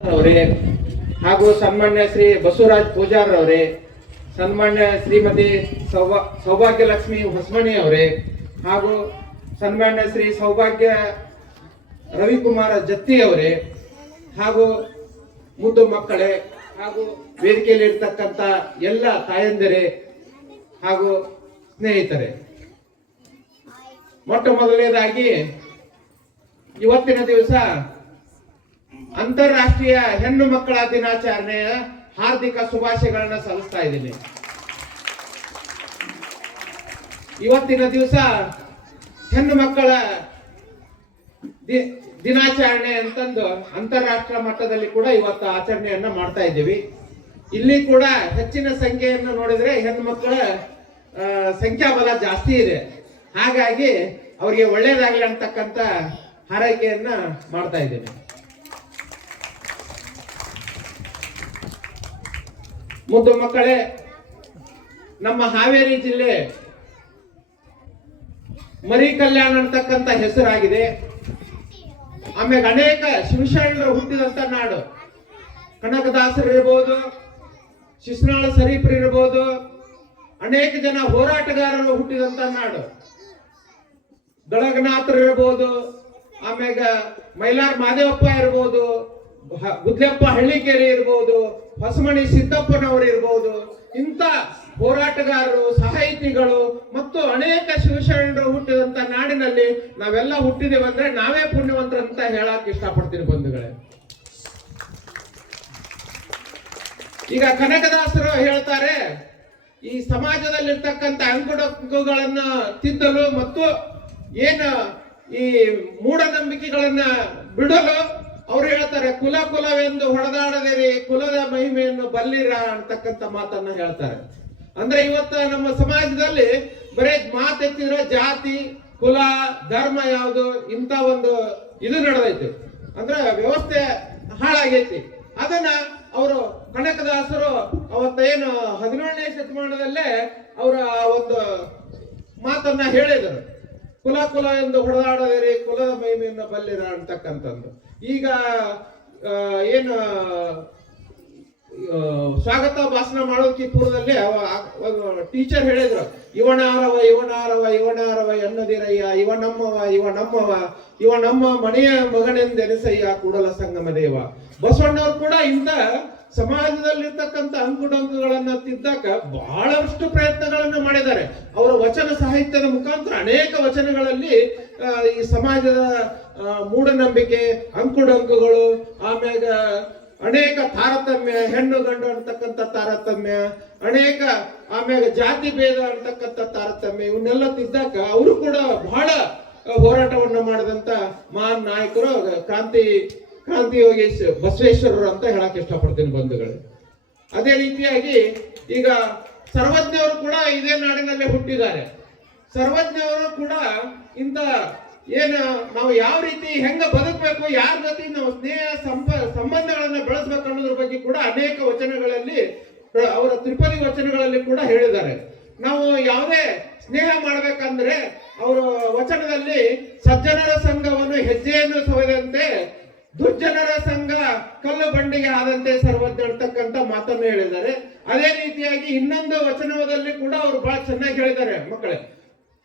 ಅವರೇ ಹಾಗೂ ಸನ್ಮಾನ್ಯ ಶ್ರೀ ಬಸವರಾಜ್ ಪೂಜಾರ್ ಅವರೇ, ಸನ್ಮಾನ್ಯ ಶ್ರೀಮತಿ ಸೌಭಾಗ್ಯಲಕ್ಷ್ಮಿ ಹೊಸಮಣಿ ಅವರೇ, ಹಾಗೂ ಸನ್ಮಾನ್ಯ ಶ್ರೀ ಸೌಭಾಗ್ಯ ರವಿಕುಮಾರ ಜತ್ತಿ ಅವರೇ, ಹಾಗೂ ಮುದ್ದು ಮಕ್ಕಳೇ, ಹಾಗೂ ವೇದಿಕೆಯಲ್ಲಿ ಇರ್ತಕ್ಕಂಥ ಎಲ್ಲ ತಾಯಂದಿರೇ ಹಾಗೂ ಸ್ನೇಹಿತರೆ, ಮೊಟ್ಟ ಮೊದಲನೇದಾಗಿ ಇವತ್ತಿನ ದಿವಸ ಅಂತಾರಾಷ್ಟ್ರೀಯ ಹೆಣ್ಣು ಮಕ್ಕಳ ದಿನಾಚರಣೆಯ ಹಾರ್ದಿಕ ಶುಭಾಶಯಗಳನ್ನ ಸಲ್ಲಿಸ್ತಾ ಇದ್ದೀನಿ. ಇವತ್ತಿನ ದಿವಸ ಹೆಣ್ಣು ಮಕ್ಕಳ ದಿನಾಚರಣೆ ಅಂತಂದು ಅಂತಾರಾಷ್ಟ್ರೀಯ ಮಟ್ಟದಲ್ಲಿ ಕೂಡ ಇವತ್ತು ಆಚರಣೆಯನ್ನ ಮಾಡ್ತಾ ಇದ್ದೀವಿ. ಇಲ್ಲಿ ಕೂಡ ಹೆಚ್ಚಿನ ಸಂಖ್ಯೆಯನ್ನು ನೋಡಿದ್ರೆ ಹೆಣ್ಣು ಮಕ್ಕಳ ಸಂಖ್ಯಾಬಲ ಜಾಸ್ತಿ ಇದೆ. ಹಾಗಾಗಿ ಅವರಿಗೆ ಒಳ್ಳೇದಾಗಲಿ ಅಂತಕ್ಕಂಥ ಹಾರೈಕೆಯನ್ನ ಮಾಡ್ತಾ ಇದ್ದೇನೆ. ಮುದ್ದು ಮಕ್ಕಳೇ, ನಮ್ಮ ಹಾವೇರಿ ಜಿಲ್ಲೆ ಮರಿ ಕಲ್ಯಾಣ ಅಂತಕ್ಕಂಥ ಹೆಸರಾಗಿದೆ. ಆಮೇಲೆ ಅನೇಕ ಶಿವಶರಣರು ಹುಟ್ಟಿದಂತ ನಾಡು. ಕನಕದಾಸರು ಇರ್ಬೋದು, ಶಿಸ್ನಾಳ ಸರೀಫರು ಇರ್ಬೋದು, ಅನೇಕ ಜನ ಹೋರಾಟಗಾರರು ಹುಟ್ಟಿದಂತ ನಾಡು. ಗಳಗನಾಥರು ಇರ್ಬೋದು, ಆಮೇಲೆ ಮೈಲಾರ್ ಮಾದೇವಪ್ಪ ಇರ್ಬೋದು, ಗುದ್ಲೆಪ್ಪ ಹಳ್ಳಿಕೇರಿ ಇರ್ಬೋದು, ಹೊಸಮಣಿ ಸಿದ್ದಪ್ಪನವರು ಇರ್ಬೋದು, ಇಂಥ ಹೋರಾಟಗಾರರು, ಸಾಹಿತಿಗಳು ಮತ್ತು ಅನೇಕ ಶಿವಶರಣರು ಹುಟ್ಟಿದಂತ ನಾಡಿನಲ್ಲಿ ನಾವೆಲ್ಲ ಹುಟ್ಟಿದೇವಂದ್ರೆ ನಾವೇ ಪುಣ್ಯವಂತರು ಅಂತ ಹೇಳಕ್ ಇಷ್ಟಪಡ್ತೀನಿ ಬಂಧುಗಳೇ. ಈಗ ಕನಕದಾಸರು ಹೇಳ್ತಾರೆ, ಈ ಸಮಾಜದಲ್ಲಿರ್ತಕ್ಕಂಥ ಅಂಕುಡೊಂಕುಗಳನ್ನ ತಿದ್ದಲು ಮತ್ತು ಏನು ಈ ಮೂಢನಂಬಿಕೆಗಳನ್ನ ಬಿಡಲು ಅವ್ರು ಹೇಳ್ತಾರೆ, ಕುಲ ಕುಲವೆಂದು ಹೊಡೆದಾಡದಿರಿ, ಕುಲದ ಮಹಿಮೆಯನ್ನು ಬಲ್ಲಿರ ಅಂತಕ್ಕಂಥ ಮಾತನ್ನ ಹೇಳ್ತಾರೆ. ಅಂದ್ರೆ ಇವತ್ತು ನಮ್ಮ ಸಮಾಜದಲ್ಲಿ ಬರೇ ಮಾತೆತ್ತಿದ್ರೆ ಜಾತಿ, ಕುಲ, ಧರ್ಮ ಯಾವುದು ಇಂಥ ಒಂದು ಇದು ನಡೆದೈತಿ. ಅಂದ್ರೆ ವ್ಯವಸ್ಥೆ ಹಾಳಾಗೈತಿ. ಅದನ್ನ ಅವರು ಕನಕದಾಸರು ಅವತ್ತೇನು 17ನೇ ಶತಮಾನದಲ್ಲೇ ಅವರ ಒಂದು ಮಾತನ್ನ ಹೇಳಿದರು, ಕುಲ ಕುಲ ಎಂದು ಹೊಡೆದಾಡದಿರಿ, ಕುಲದ ಮಹಿಮೆಯನ್ನು ಬಲ್ಲಿರ ಅಂತಕ್ಕಂಥದ್ದು. ಈಗ ಏನು ಸ್ವಾಗತ ಭಾಷಣ ಮಾಡೋದಕ್ಕೆ ಪೂರ್ವದಲ್ಲಿ ಟೀಚರ್ ಹೇಳಿದ್ರು, ಇವನಾರವ ಇವನಾರವ ಇವನಾರವ ಎನ್ನದಿರಯ್ಯ, ಇವ ನಮ್ಮವ ಇವ ನಮ್ಮ ಮನೆಯ ಮಗನೆಂದೆನಿಸಯ್ಯ ಕೂಡಲ ಸಂಗಮ ದೇವ. ಬಸವಣ್ಣವ್ರು ಕೂಡ ಇಂಥ ಸಮಾಜದಲ್ಲಿರ್ತಕ್ಕಂಥ ಅಂಕುಡೊಂಕುಗಳನ್ನ ತಿದ್ದಕ ಬಹಳಷ್ಟು ಪ್ರಯತ್ನಗಳನ್ನ ಮಾಡಿದ್ದಾರೆ. ಅವರ ವಚನ ಸಾಹಿತ್ಯದ ಮುಖಾಂತರ ಅನೇಕ ವಚನಗಳಲ್ಲಿ ಈ ಸಮಾಜದ ಮೂಢನಂಬಿಕೆ, ಅಂಕುಡೊಂಕುಗಳು, ಆಮ್ಯಾಗ ಅನೇಕ ತಾರತಮ್ಯ, ಹೆಣ್ಣು ಗಂಡು ಅಂತಕ್ಕಂಥ ತಾರತಮ್ಯ, ಅನೇಕ ಆಮ್ಯಾಗ ಜಾತಿ ಭೇದ ಅಂತಕ್ಕಂಥ ತಾರತಮ್ಯ, ಇವನ್ನೆಲ್ಲ ತಿದ್ದಕ ಅವರು ಕೂಡ ಬಹಳ ಹೋರಾಟವನ್ನು ಮಾಡಿದಂತ ಮಹಾನ್ ನಾಯಕರು ಕ್ರಾಂತಿ ಯೋಗೇಶ್ ಬಸವೇಶ್ವರರು ಅಂತ ಹೇಳಕ್ ಇಷ್ಟಪಡ್ತೀನಿ ಬಂಧುಗಳು. ಅದೇ ರೀತಿಯಾಗಿ ಈಗ ಸರ್ವಜ್ಞವರು ಕೂಡ ಇದೇ ನಾಡಿನಲ್ಲೇ ಹುಟ್ಟಿದ್ದಾರೆ. ಸರ್ವಜ್ಞವರು ಕೂಡ ಇಂಥ ಏನು ನಾವು ಯಾವ ರೀತಿ ಹೆಂಗ ಬದುಕಬೇಕು, ಯಾರ ಜೊತೆ ನಾವು ಸ್ನೇಹ ಸಂಬಂಧಗಳನ್ನ ಬೆಳೆಸ್ಬೇಕು ಅನ್ನೋದ್ರ ಬಗ್ಗೆ ಕೂಡ ಅನೇಕ ವಚನಗಳಲ್ಲಿ, ಅವರ ತ್ರಿಪದಿ ವಚನಗಳಲ್ಲಿ ಕೂಡ ಹೇಳಿದ್ದಾರೆ. ನಾವು ಯಾವುದೇ ಸ್ನೇಹ ಮಾಡ್ಬೇಕಂದ್ರೆ ಅವರ ವಚನದಲ್ಲಿ ಸಜ್ಜನರ ಸಂಘವನ್ನು ಹೆಜ್ಜೆಯನ್ನು ಸವೆದಂತೆ, ದುರ್ಜನರ ಸಂಘ ಕಲ್ಲು ಬಂಡಿಗೆ ಆದಂತೆ ಸರ್ವಜ್ಞ ಅಂತಕ್ಕಂಥ ಮಾತನ್ನು ಹೇಳಿದ್ದಾರೆ. ಅದೇ ರೀತಿಯಾಗಿ ಇನ್ನೊಂದು ವಚನದಲ್ಲಿ ಕೂಡ ಅವರು ಬಹಳ ಚೆನ್ನಾಗಿ ಹೇಳಿದ್ದಾರೆ. ಮಕ್ಕಳೇ,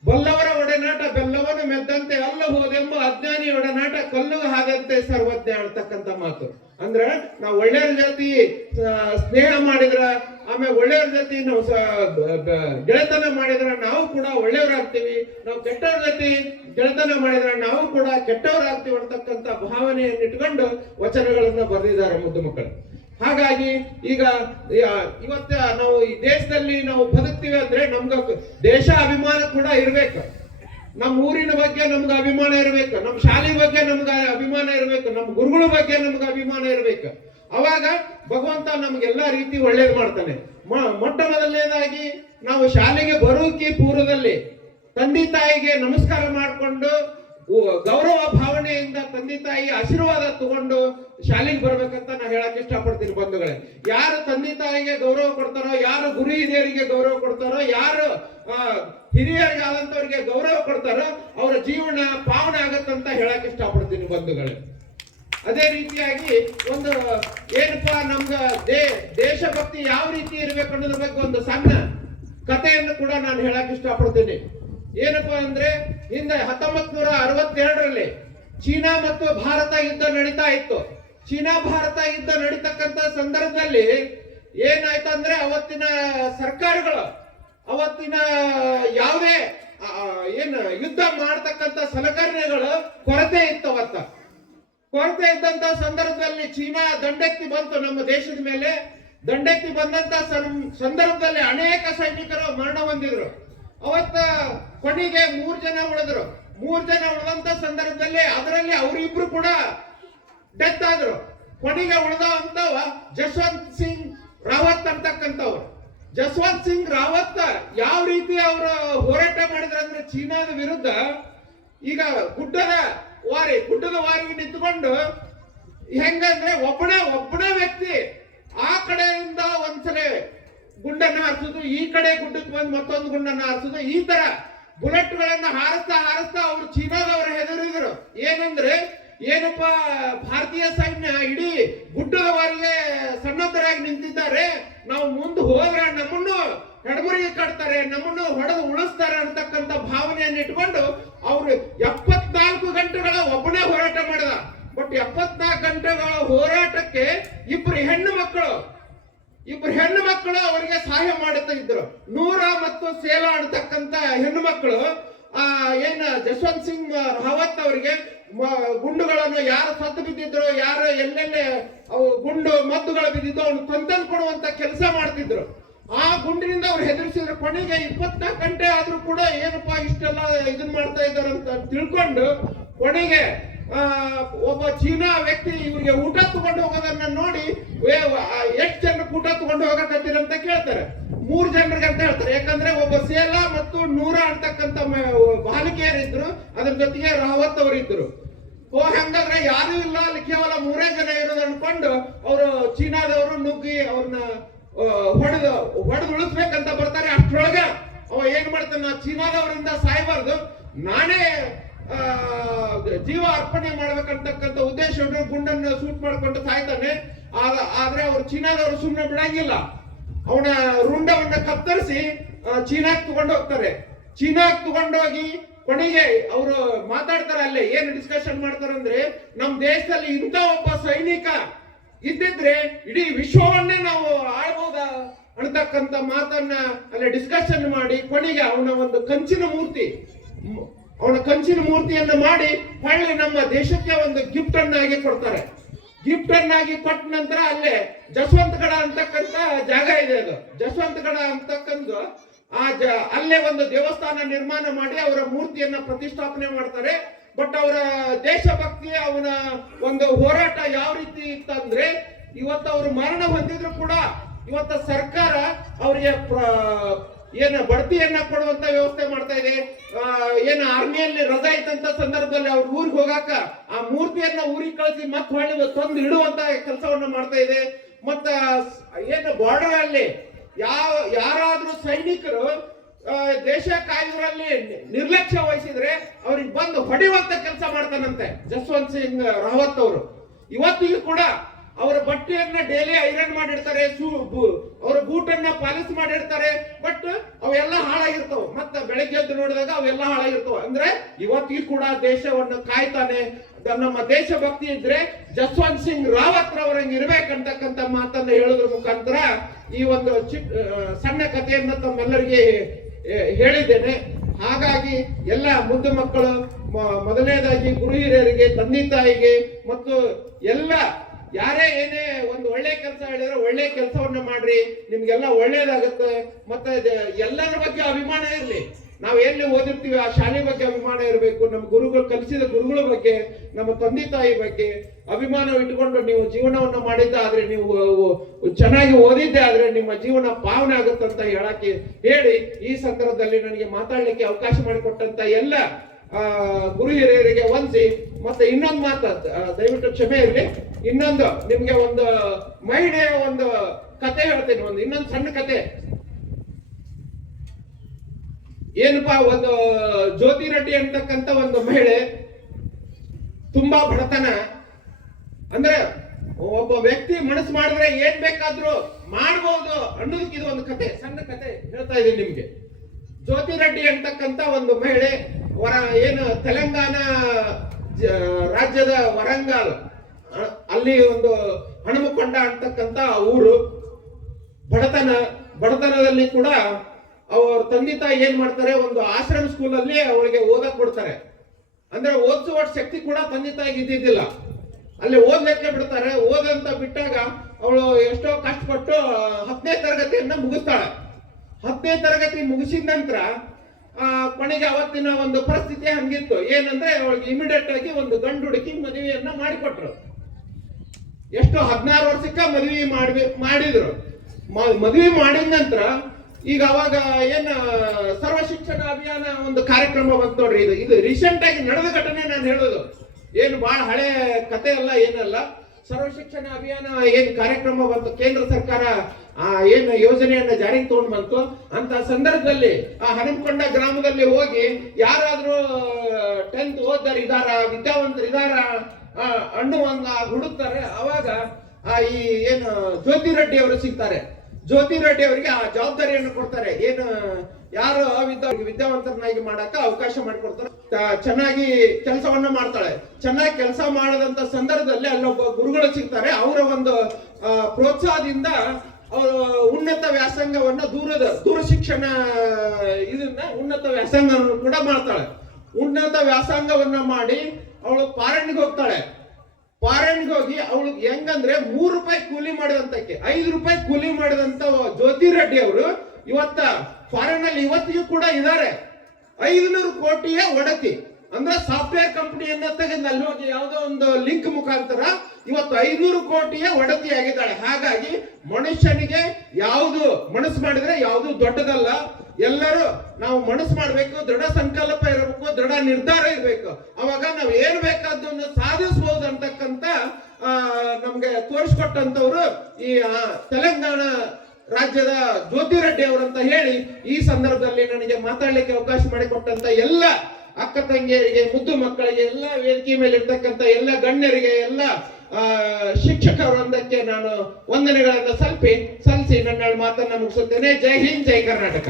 ಬಲ್ಲವರ ಒಡನಾಟ ಬೆಲ್ಲವನ್ನು ಮೆದ್ದಂತೆ ಅಲ್ಲ ಹೋದೆಂಬ ಅಜ್ಞಾನಿ ಒಡನಾಟ ಕಲ್ಲು ಹಾದಂತೆ ಸರ್ವಜ್ಞ ಅಂತಕ್ಕಂಥ ಮಾತು. ಅಂದ್ರೆ ನಾವು ಒಳ್ಳೆಯವ್ರ ಜೊತೆ ಸ್ನೇಹ ಮಾಡಿದ್ರ, ಆಮೇಲೆ ಒಳ್ಳೆಯವ್ರ ಜೊತೆ ನಾವು ಗೆಳೆತನ ಮಾಡಿದ್ರ ನಾವು ಕೂಡ ಒಳ್ಳೆಯವರಾಗ್ತೀವಿ, ನಾವು ಕೆಟ್ಟವ್ರ ಜೊತೆ ಗೆಳೆತನ ಮಾಡಿದ್ರೆ ನಾವು ಕೂಡ ಕೆಟ್ಟವರಾಗ್ತೀವಿ ಅಂತಕ್ಕಂಥ ಭಾವನೆಯನ್ನು ಇಟ್ಕೊಂಡು ವಚನಗಳನ್ನ ಬರೆದಿದ್ದಾರೆ ಮುದ್ದು ಮಕ್ಕಳು. ಹಾಗಾಗಿ ಈಗ ಇವತ್ತ ನಾವು ಈ ದೇಶದಲ್ಲಿ ನಾವು ಬದುಕ್ತೀವಿ ಅಂದ್ರೆ ನಮ್ಗ ದೇಶ ಅಭಿಮಾನ ಕೂಡ ಇರ್ಬೇಕು. ನಮ್ಮ ಊರಿನ ಬಗ್ಗೆ ನಮ್ಗೆ ಅಭಿಮಾನ ಇರ್ಬೇಕು, ನಮ್ಮ ಶಾಲೆ ಬಗ್ಗೆ ನಮ್ಗೆ ಅಭಿಮಾನ ಇರ್ಬೇಕು, ನಮ್ಮ ಗುರುಗಳ ಬಗ್ಗೆ ನಮ್ಗೆ ಅಭಿಮಾನ ಇರ್ಬೇಕು. ಅವಾಗ ಭಗವಂತ ನಮ್ಗೆಲ್ಲಾ ರೀತಿ ಒಳ್ಳೇದು ಮಾಡ್ತಾನೆ. ಮೊಟ್ಟ ಮೊದಲನೇದಾಗಿ ನಾವು ಶಾಲೆಗೆ ಬರೋಕೆ ಪೂರ್ವದಲ್ಲಿ ತಂದೆ ತಾಯಿಗೆ ನಮಸ್ಕಾರ ಮಾಡಿಕೊಂಡು ಗೌರವ ಭಾವನೆಯಿಂದ ತಂದೆ ತಾಯಿ ಆಶೀರ್ವಾದ ತಗೊಂಡು ಶಾಲೆಗೆ ಬರ್ಬೇಕಂತ ನಾ ಹೇಳಕ್ ಇಷ್ಟಪಡ್ತೀನಿ ಬಂಧುಗಳೇ. ಯಾರು ತಂದೆ ತಾಯಿಗೆ ಗೌರವ ಕೊಡ್ತಾರೋ, ಯಾರು ಗುರು ಹಿರಿಯರಿಗೆ ಗೌರವ ಕೊಡ್ತಾರೋ, ಯಾರು ಹಿರಿಯರಿಗಾದಂತವ್ರಿಗೆ ಗೌರವ ಕೊಡ್ತಾರೋ ಅವರ ಜೀವನ ಪಾವನ ಆಗತ್ತಂತ ಹೇಳಕ್ ಇಷ್ಟಪಡ್ತೀನಿ ಬಂಧುಗಳೇ. ಅದೇ ರೀತಿಯಾಗಿ ಒಂದು ಏನಪ್ಪಾ ನಮ್ಗ ದೇಶಭಕ್ತಿ ಯಾವ ರೀತಿ ಇರಬೇಕು ಅನ್ನೋದ್ರ ಬಗ್ಗೆ ಒಂದು ಸಣ್ಣ ಕಥೆಯನ್ನು ಕೂಡ ನಾನು ಹೇಳಕ್ ಇಷ್ಟಪಡ್ತೀನಿ. ಏನಪ್ಪಾ ಅಂದ್ರೆ ಹಿಂದೆ 1962ರಲ್ಲಿ ಚೀನಾ ಮತ್ತು ಭಾರತ ಯುದ್ಧ ನಡೀತಾ ಇತ್ತು. ಚೀನಾ ಭಾರತ ಯುದ್ಧ ನಡೀತಕ್ಕಂತ ಸಂದರ್ಭದಲ್ಲಿ ಏನಾಯ್ತಂದ್ರೆ ಅವತ್ತಿನ ಸರ್ಕಾರಗಳು ಅವತ್ತಿನ ಯಾವುದೇ ಯುದ್ಧ ಮಾಡ್ತಕ್ಕಂತ ಸಲಕರಣೆಗಳು ಕೊರತೆ ಇತ್ತು. ಅವತ್ತ ಕೊರತೆ ಇದ್ದಂತ ಸಂದರ್ಭದಲ್ಲಿ ಚೀನಾ ದಂಡೆತ್ತಿ ಬಂತು ನಮ್ಮ ದೇಶದ ಮೇಲೆ. ದಂಡೆತ್ತಿ ಬಂದಂತ ಸಂದರ್ಭದಲ್ಲಿ ಅನೇಕ ಸೈನಿಕರು ಮರಣ ಹೊಂದಿದ್ರು. ಅವತ್ತ ಕೊನೆಗೆ 3 ಜನ ಉಳಿದ್ರು. 3 ಜನ ಉಳಿದಂತ ಸಂದರ್ಭದಲ್ಲಿ ಅದರಲ್ಲಿ ಅವರಿಬ್ರು ಕೂಡ ಡೆತ್ ಆದ್ರು. ಕೊನೆಗೆ ಉಳಿದಂತವ ಜಸ್ವಂತ್ ಸಿಂಗ್ ರಾವತ್ ಅಂತಕ್ಕಂಥವ್ರು. ಜಸ್ವಂತ್ ಸಿಂಗ್ ರಾವತ್ ಯಾವ ರೀತಿ ಅವರು ಹೋರಾಟ ಮಾಡಿದ್ರು ಅಂದ್ರೆ ಚೀನಾದ ವಿರುದ್ಧ, ಈಗ ಗುಡ್ಡದ ವಾರಿಗೆ ನಿಂತುಕೊಂಡು ಹೆಂಗಂದ್ರೆ ಒಬ್ಬನೇ ವ್ಯಕ್ತಿ ಆ ಕಡೆಯಿಂದ ಒಂದ್ಸಲ ಗುಂಡನ್ನ ಹಾರಿಸುದು, ಈ ಕಡೆ ಗುಡ್ಡಕ್ಕೆ ಬಂದು ಮತ್ತೊಂದು ಗುಂಡನ್ನ ಹಾರಿಸುದು, ಈ ತರ ಬುಲೆಟ್ ಗಳನ್ನ ಹಾರಿಸ್ತಾ ಅವರು ಚೀನಾದವರು ಹೆದರಿದ್ರು. ಏನಪ್ಪಾ ಭಾರತೀಯ ಸೈನ್ಯ ಇಡೀ ಗುಡ್ಡದ ವಾರಿಗೆ ಸನ್ನದ್ಧರಾಗಿ ನಿಂತಿದ್ದಾರೆ, ನಾವು ಮುಂದೆ ಹೋದ್ರೆ ನಮ್ಮನ್ನು ಹೆಡಮುರಿಗೆ ಕಟ್ತಾರೆ, ನಮ್ಮನ್ನು ಹೊಡೆದು ಉಳಿಸ್ತಾರೆ ಅಂತಕ್ಕಂಥ ಭಾವನೆಯನ್ನು ಇಟ್ಕೊಂಡು ಅವರು 74 ಗಂಟೆಗಳ ಒಬ್ಬನೇ ಹೋರಾಟ ಮಾಡಿದ. ಬಟ್ 74 ಗಂಟೆಗಳ ಹೋರಾಟಕ್ಕೆ ಇಬ್ರು ಹೆಣ್ಣು ಮಕ್ಕಳು ಅವರಿಗೆ ಸಹಾಯ ಮಾಡುತ್ತಾ ಇದ್ರು. ನೂರಾ ಮತ್ತು ಸೇಲಾ ಅಂತಕ್ಕಂತ ಹೆಣ್ಣು ಮಕ್ಕಳು ಜಸ್ವಂತ್ ಸಿಂಗ್ ರಾವತ್ ಅವರಿಗೆ ಗುಂಡುಗಳನ್ನು ಯಾರು ಸತ್ತು ಬಿದ್ದಿದ್ರು, ಯಾರು ಎಲ್ಲೆಲ್ಲೇ ಗುಂಡು ಮದ್ದುಗಳು ಬಿದ್ದಿದ್ದು ಅವ್ನು ತಂದು ಕೊಡುವಂತ ಕೆಲಸ ಮಾಡ್ತಿದ್ರು. ಆ ಗುಂಡಿನಿಂದ ಅವ್ರು ಹೆದರಿಸಿದ್ರು. ಕೊನೆಗೆ 24 ಗಂಟೆ ಆದ್ರೂ ಕೂಡ ಏನಪ್ಪಾ ಇಷ್ಟೆಲ್ಲ ಇದನ್ ಮಾಡ್ತಾ ಇದ್ದಾರೆ ಅಂತ ತಿಳ್ಕೊಂಡು ಕೊನೆಗೆ ಒಬ್ಬ ಚೀನಾ ವ್ಯಕ್ತಿ ಇವ್ರಿಗೆ ಊಟ ತಗೊಂಡು ಹೋಗೋದನ್ನ ನೋಡಿ ಎಷ್ಟು ಜನಕ್ಕೆ ಊಟ ತಗೊಂಡು ಹೋಗಕತ್ತೀರ ಅಂತ ಕೇಳ್ತಾರೆ. 3 ಜನರಿಗೆ ಅಂತ ಹೇಳ್ತಾರೆ. ಯಾಕಂದ್ರೆ ಒಬ್ಬ ಸೇಲಾ ಮತ್ತು ನೂರಾ ಅಂತಕ್ಕಂಥ ಬಾಲಕಿಯರಿದ್ರು, ಅದ್ರ ಜೊತೆಗೆ ರಾವತ್ ಅವರು ಇದ್ರು. ಹಂಗಾದ್ರೆ ಯಾರು ಇಲ್ಲ, ಅಲ್ಲಿ ಕೇವಲ 3 ಜನ ಇರೋದು ಅನ್ಕೊಂಡು ಅವರು ಚೀನಾದವರು ನುಗ್ಗಿ ಅವ್ರನ್ನ ಹೊಡೆದು ಉಳಿಸ್ಬೇಕಂತ ಬರ್ತಾರೆ. ಅಷ್ಟ್ರೊಳಗ ಅವ ಏನ್ ಮಾಡ್ತಾನ, ಚೀನಾದವರಿಂದ ಸಾಯಬಾರ್ದು, ನಾನೇ ಜೀವ ಅರ್ಪಣೆ ಮಾಡ್ಬೇಕಂತಕ್ಕಂಥ ಉದ್ದೇಶ ಗುಂಡನ್ನು ಶೂಟ್ ಮಾಡ್ಕೊಂಡು ಸಾಯ್ತಾನೆ. ಆದ್ರೆ ಅವ್ರು ಚೀನಾದವರು ಸುಮ್ಮನೆ ಬಿಡಂಗಿಲ್ಲ. ಅವನ ರುಂಡವನ್ನ ಕತ್ತರಿಸಿ ಚೀನಾಕ್ ತಗೊಂಡು ಹೋಗ್ತಾರೆ. ಚೀನಾಕ್ ತಗೊಂಡೋಗಿ ಕೊನೆಗೆ ಅವರು ಮಾತಾಡ್ತಾರೆ. ಅಲ್ಲೇ ಏನು ಡಿಸ್ಕಷನ್ ಮಾಡ್ತಾರೆ ಅಂದ್ರೆ, ನಮ್ ದೇಶದಲ್ಲಿ ಇಂಥ ಒಬ್ಬ ಸೈನಿಕ ಇದ್ದಿದ್ರೆ ಇಡೀ ವಿಶ್ವವನ್ನೇ ನಾವು ಆಳ್ಬಹುದಾ ಅಂತಕ್ಕಂಥ ಮಾತನ್ನ ಅಲ್ಲೇ ಡಿಸ್ಕಷನ್ ಮಾಡಿ ಕೊನೆಗೆ ಅವನ ಒಂದು ಕಂಚಿನ ಮೂರ್ತಿಯನ್ನ ಮಾಡಿ ಹೊಳ್ಳಿ ನಮ್ಮ ದೇಶಕ್ಕೆ ಒಂದು ಗಿಫ್ಟ್ ಅನ್ನಾಗಿ ಕೊಡ್ತಾರೆ. ಗಿಫ್ಟ್ ಅನ್ನಾಗಿ ಕೊಟ್ಟ ನಂತರ ಅಲ್ಲೇ ಜಸ್ವಂತಗಡ ಅಂತಕ್ಕಂಥ ಜಾಗ ಇದೆ. ಅದು ಜಸ್ವಂತಗಡ ಅಂತಕ್ಕಂಥ ಅಲ್ಲೇ ಒಂದು ದೇವಸ್ಥಾನ ನಿರ್ಮಾಣ ಮಾಡಿ ಅವರ ಮೂರ್ತಿಯನ್ನ ಪ್ರತಿಷ್ಠಾಪನೆ ಮಾಡ್ತಾರೆ. ಬಟ್ ಅವರ ದೇಶಭಕ್ತಿ, ಅವನ ಒಂದು ಹೋರಾಟ ಯಾವ ರೀತಿ ಇತ್ತಂದ್ರೆ, ಇವತ್ತು ಅವರು ಮರಣ ಹೊಂದಿದ್ರು ಕೂಡ ಇವತ್ತ ಸರ್ಕಾರ ಅವರಿಗೆ ಬಡ್ತಿಯನ್ನ ಕೊಡುವಂತ ವ್ಯವಸ್ಥೆ ಮಾಡ್ತಾ ಇದೆ. ಆರ್ಮಿಯಲ್ಲಿ ರಜಾ ಇದ್ದಂತ ಸಂದರ್ಭದಲ್ಲಿ ಅವ್ರ ಊರಿಗೆ ಹೋಗಾಕ ಆ ಮೂರ್ತಿಯನ್ನ ಊರಿಗೆ ಕಳಿಸಿ ಮತ್ತೆ ಹೊಳ್ಳಿ ತಂದು ಇಡುವಂತ ಕೆಲಸವನ್ನ ಮಾಡ್ತಾ ಇದೆ. ಮತ್ತ ಬಾರ್ಡರ್ ಅಲ್ಲಿ ಯಾರಾದ್ರೂ ಸೈನಿಕರು ದೇಶ ಕಾಯುವುದರಲ್ಲಿ ನಿರ್ಲಕ್ಷ್ಯ ವಹಿಸಿದ್ರೆ ಅವ್ರಿಗೆ ಬಂದು ಹೊಡೆಯುವಂತ ಕೆಲಸ ಮಾಡ್ತಾನಂತೆ ಜಸ್ವಂತ್ ಸಿಂಗ್ ರಾವತ್ ಅವರು. ಇವತ್ತಿಗೂ ಕೂಡ ಅವರ ಬಟ್ಟೆಯನ್ನ ಡೈಲಿ ಐರನ್ ಮಾಡಿರ್ತಾರೆ, ಅವರ ಬೂಟನ್ನ ಪಾಲಿಸ್ ಮಾಡಿರ್ತಾರೆ. ಬಟ್ ಅವೆಲ್ಲ ಹಾಳಾಗಿರ್ತಾವ. ಮತ್ತೆ ಬೆಳಗ್ಗೆ ಎದ್ದು ನೋಡಿದಾಗ ಅವೆಲ್ಲ ಹಾಳಾಗಿರ್ತಾವ. ಅಂದ್ರೆ ಇವತ್ತಿಗೂ ಕೂಡ ದೇಶವನ್ನು ಕಾಯ್ತಾನೆ. ನಮ್ಮ ದೇಶಭಕ್ತಿ ಇದ್ರೆ ಜಸ್ವಂತ್ ಸಿಂಗ್ ರಾವತ್ ರವರಂಗೆ ಇರ್ಬೇಕಂತಕ್ಕಂಥ ಮಾತನ್ನ ಹೇಳೋದ್ರ ಮುಖಾಂತರ ಈ ಒಂದು ಸಣ್ಣ ಕಥೆಯನ್ನ ತಮ್ಮೆಲ್ಲರಿಗೆ ಹೇಳಿದ್ದೇನೆ. ಹಾಗಾಗಿ ಎಲ್ಲ ಮುದ್ದು ಮಕ್ಕಳು, ಮೊದಲನೇದಾಗಿ ಗುರು ಹಿರಿಯರಿಗೆ, ತಂದೆ ತಾಯಿಗೆ ಮತ್ತು ಎಲ್ಲ ಯಾರೇ ಏನೇ ಒಂದು ಒಳ್ಳೆ ಕೆಲಸ ಹೇಳಿದ್ರೆ ಒಳ್ಳೆ ಕೆಲಸವನ್ನ ಮಾಡ್ರಿ, ನಿಮ್ಗೆಲ್ಲ ಒಳ್ಳೇದಾಗುತ್ತೆ. ಮತ್ತೆ ಎಲ್ಲರ ಬಗ್ಗೆ ಅಭಿಮಾನ ಇರಲಿ. ನಾವು ಎಲ್ಲಿ ಓದಿರ್ತೀವಿ ಆ ಶಾಲೆ ಬಗ್ಗೆ ಅಭಿಮಾನ ಇರಬೇಕು. ನಮ್ಮ ಗುರುಗಳು ಕಲಿಸಿದ ಗುರುಗಳ ಬಗ್ಗೆ, ನಮ್ಮ ತಂದೆ ತಾಯಿ ಬಗ್ಗೆ ಅಭಿಮಾನ ಇಟ್ಟುಕೊಂಡು ನೀವು ಜೀವನವನ್ನ ಮಾಡಿದ್ದಾದ್ರೆ, ನೀವು ಚೆನ್ನಾಗಿ ಓದಿದ್ದೆ ಆದ್ರೆ ನಿಮ್ಮ ಜೀವನ ಪಾವನೆ ಆಗುತ್ತಂತ ಹೇಳಿ ಈ ಸಂದರ್ಭದಲ್ಲಿ ನನಗೆ ಮಾತಾಡ್ಲಿಕ್ಕೆ ಅವಕಾಶ ಮಾಡಿಕೊಟ್ಟಂತ ಎಲ್ಲ ಗುರು ಹಿರಿಯರಿಗೆ ವಂದಿಸಿ, ಮತ್ತೆ ಇನ್ನೊಂದು ಮಾತು ದಯವಿಟ್ಟು ಕ್ಷಮೆ ಇರಲಿ. ಇನ್ನೊಂದು ನಿಮ್ಗೆ ಒಂದು ಮಹಿಳೆಯ ಒಂದು ಕತೆ ಹೇಳ್ತೇನೆ. ಇನ್ನೊಂದು ಸಣ್ಣ ಕತೆ. ಏನಪ್ಪಾ, ಒಂದು ಜ್ಯೋತಿ ರೆಡ್ಡಿ ಅಂತಕ್ಕಂಥ ಒಂದು ಮಹಿಳೆ, ತುಂಬಾ ಬಡತನ, ಅಂದ್ರೆ ಒಬ್ಬ ವ್ಯಕ್ತಿ ಮನಸ್ಸು ಮಾಡಿದ್ರೆ ಏನ್ ಬೇಕಾದ್ರೂ ಮಾಡಬಹುದು ಅನ್ನೋದಕ್ಕೆ ಇದು ಒಂದು ಕತೆ, ಸಣ್ಣ ಕತೆ ಹೇಳ್ತಾ ಇದ್ದೀನಿ ನಿಮ್ಗೆ. ಜ್ಯೋತಿ ರೆಡ್ಡಿ ಅಂತಕ್ಕಂತ ಒಂದು ಮಹಿಳೆ ಏನು ತೆಲಂಗಾಣ ರಾಜ್ಯದ ವರಂಗಲ್ ಅಲ್ಲಿ ಒಂದು ಹನುಮಕೊಂಡ ಅಂತಕ್ಕಂತ ಊರು. ಬಡತನದಲ್ಲಿ ಕೂಡ ಅವ್ರ ತಂದೆ ತಾಯಿ ಏನ್ ಮಾಡ್ತಾರೆ, ಒಂದು ಆಶ್ರಮ ಸ್ಕೂಲ್ ಅಲ್ಲಿ ಅವಳಿಗೆ ಓದಕ್ ಬಿಡ್ತಾರೆ. ಅಂದ್ರೆ ಓದಿಸುವ ಶಕ್ತಿ ಕೂಡ ತಂದೆ ತಾಯಿಗೆ ಇದ್ದಿದ್ದಿಲ್ಲ. ಅಲ್ಲಿ ಓದ್ಲಿಕ್ಕೆ ಬಿಡ್ತಾರೆ. ಓದಂತ ಬಿಟ್ಟಾಗ ಅವಳು ಎಷ್ಟೋ ಕಷ್ಟಪಟ್ಟು 10ನೇ ತರಗತಿಯನ್ನ ಮುಗಿಸ್ತಾಳೆ. 10ನೇ ತರಗತಿ ಮುಗಿಸಿದ ನಂತರ ಕೊನೆಗೆ ಅವತ್ತಿನ ಒಂದು ಪರಿಸ್ಥಿತಿ ಹಂಗಿತ್ತು. ಏನಂದ್ರೆ ಅವಳಿಗೆ ಇಮಿಡಿಯೇಟ್ ಆಗಿ ಒಂದು ಗಂಡು ಹುಡುಕಿ ಮದುವೆಯನ್ನ ಮಾಡಿಕೊಟ್ರು. ಎಷ್ಟು 16 ವರ್ಷಕ್ಕೆ ಮದುವೆ ಮಾಡಿದ್ರು. ಮದುವೆ ಮಾಡಿದ ನಂತರ ಈಗ ಅವಾಗ ಏನ ಸರ್ವ ಶಿಕ್ಷಣ ಅಭಿಯಾನ ಒಂದು ಕಾರ್ಯಕ್ರಮ ಬಂತು ನೋಡ್ರಿ. ಇದು ರೀಸೆಂಟ್ ಆಗಿ ನಡೆದ ಘಟನೆ ನಾನು ಹೇಳೋದು, ಏನು ಬಹಳ ಹಳೆ ಕತೆ ಅಲ್ಲ, ಏನಲ್ಲ. ಸರ್ವ ಶಿಕ್ಷಣ ಅಭಿಯಾನ ಏನ್ ಕಾರ್ಯಕ್ರಮ ಬಂತು, ಕೇಂದ್ರ ಸರ್ಕಾರ ಏನು ಯೋಜನೆಯನ್ನ ಜಾರಿಗೆ ತಗೊಂಡು ಬಂತು. ಅಂತ ಸಂದರ್ಭದಲ್ಲಿ ಆ ಹನುಮಕೊಂಡ ಗ್ರಾಮದಲ್ಲಿ ಹೋಗಿ ಯಾರಾದ್ರೂ 10th ಓದ್ದಾರ ವಿದ್ಯಾವಂತರು ಇದಾರ ಅನ್ನುವಂಗ ಹುಡುಕ್ತಾರೆ. ಅವಾಗ ಈ ಏನು ಜ್ಯೋತಿ ರೆಡ್ಡಿ ಅವರು ಸಿಗ್ತಾರೆ. ಜ್ಯೋತಿ ರೆಡ್ಡಿ ಅವರಿಗೆ ಆ ಜವಾಬ್ದಾರಿಯನ್ನು ಕೊಡ್ತಾರೆ. ಏನು ಯಾರು ವಿದ್ಯಾವಂತರನ್ನಾಗಿ ಮಾಡಕ ಅವಕಾಶ ಮಾಡಿಕೊಡ್ತಾರೆ. ಚೆನ್ನಾಗಿ ಕೆಲಸವನ್ನ ಮಾಡ್ತಾಳೆ. ಚೆನ್ನಾಗಿ ಕೆಲಸ ಮಾಡದಂತ ಸಂದರ್ಭದಲ್ಲಿ ಅಲ್ಲೊಬ್ಬ ಗುರುಗಳು ಸಿಗ್ತಾರೆ. ಅವರ ಒಂದು ಪ್ರೋತ್ಸಾಹದಿಂದ ಅವರು ಉನ್ನತ ವ್ಯಾಸಂಗವನ್ನ ದೂರ ಶಿಕ್ಷಣ ಉನ್ನತ ವ್ಯಾಸಂಗವನ್ನು ಕೂಡ ಮಾಡ್ತಾಳೆ. ಉನ್ನತ ವ್ಯಾಸಂಗವನ್ನ ಮಾಡಿ ಅವಳು ಫಾರಿನ್ಗೆ ಹೋಗ್ತಾಳೆ. ಫಾರಿನ್ಗೆ ಹೋಗಿ ಅವಳು ಹೆಂಗಂದ್ರೆ 3 ರೂಪಾಯಿ ಕೂಲಿ ಮಾಡಿದಂತಕ್ಕೆ 5 ರೂಪಾಯಿ ಕೂಲಿ ಮಾಡಿದಂತ ಜ್ಯೋತಿ ರೆಡ್ಡಿ ಅವರು ಇವತ್ತ ಫಾರಿನ್ ಅಲ್ಲಿ ಇವತ್ತಿಗೂ ಕೂಡ ಇದ್ದಾರೆ. 500 ಕೋಟಿಯ ಒಡತಿ. ಅಂದ್ರೆ ಸಾಫ್ಟ್ವೇರ್ ಕಂಪನಿಯನ್ನ ತೆಗೆದು ಅಲ್ಲಿ ಹೋಗಿ ಯಾವುದೋ ಒಂದು ಲಿಂಕ್ ಮುಖಾಂತರ ಇವತ್ತು 500 ಕೋಟಿಯ ಒಡತಿ ಆಗಿದ್ದಾಳೆ. ಹಾಗಾಗಿ ಮನುಷ್ಯನಿಗೆ ಯಾವುದು ಮನಸ್ಸು ಮಾಡಿದ್ರೆ ಯಾವುದು ದೊಡ್ಡದಲ್ಲ. ಎಲ್ಲರೂ ನಾವು ಮನಸ್ಸು ಮಾಡ್ಬೇಕು, ದೃಢ ಸಂಕಲ್ಪ ಇರಬೇಕು, ದೃಢ ನಿರ್ಧಾರ ಇರಬೇಕು. ಅವಾಗ ನಾವು ಏನ್ ಬೇಕಾದನ್ನು ಸಾಧಿಸಬಹುದು ಅಂತಕ್ಕಂತ ನಮ್ಗೆ ತೋರಿಸ್ಕೊಟ್ಟಂತವ್ರು ಈ ತೆಲಂಗಾಣ ರಾಜ್ಯದ ಜ್ಯೋತಿ ರೆಡ್ಡಿ ಅವರಂತ ಹೇಳಿ ಈ ಸಂದರ್ಭದಲ್ಲಿ ನನಗೆ ಮಾತಾಡ್ಲಿಕ್ಕೆ ಅವಕಾಶ ಮಾಡಿಕೊಟ್ಟಂತ ಎಲ್ಲ ಅಕ್ಕ ತಂಗಿಯರಿಗೆ, ಮುದ್ದು ಮಕ್ಕಳಿಗೆ, ಎಲ್ಲ ವೇದಿಕೆ ಮೇಲೆ ಇರ್ತಕ್ಕಂಥ ಎಲ್ಲ ಗಣ್ಯರಿಗೆ, ಎಲ್ಲ ಶಿಕ್ಷಕ ವೃಂದಕ್ಕೆ ನಾನು ವಂದನೆಗಳನ್ನು ಸಲ್ಲಿಸಿ ನನ್ನ ಮಾತನ್ನ ಮುಗಿಸುತ್ತೇನೆ. ಜೈ ಹಿಂದ್, ಜೈ ಕರ್ನಾಟಕ.